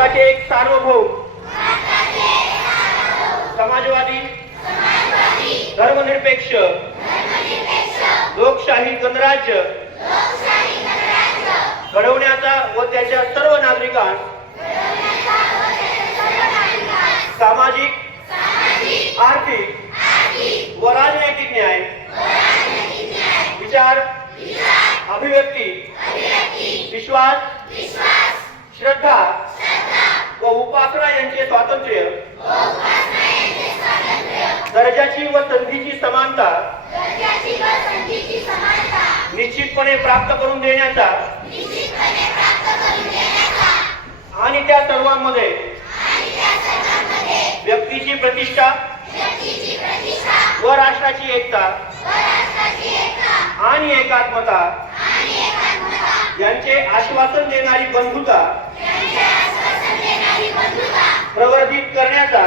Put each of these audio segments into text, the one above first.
एक सार्वभौम समाजवादी धर्मनिरपेक्ष लोकशाही गणराज्य घडवण्याचा व त्याच्या सर्व नागरिकांस सामाजिक आर्थिक व राजनैतिक न्याय विचार अभिव्यक्ती विश्वास श्रद्धा व उपासना यांचे स्वातंत्र्य दर्जाची व संधीची समानता निश्चितपणे प्राप्त करून देण्याचा आणि त्या सर्वांमध्ये व्यक्तीची प्रतिष्ठा व राष्ट्राची एकता आणि एकात्मता यांचे आश्वासन देणारी बंधुता प्रवर्धित करण्याचा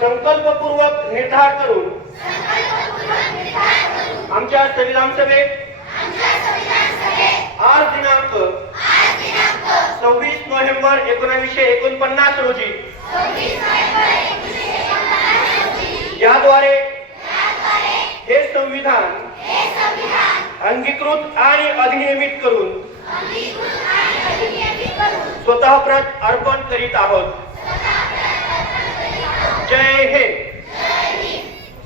संकल्पपूर्वक निर्धार करून आमच्या संविधान सभेत आज दिनांक 26 नोव्हेंबर 1949 रोजी याद्वारे हे संविधान अंगीकृत आणि अधिनियमित करून स्वतःप्रत अर्पण करीत आहोत। जय हिंद।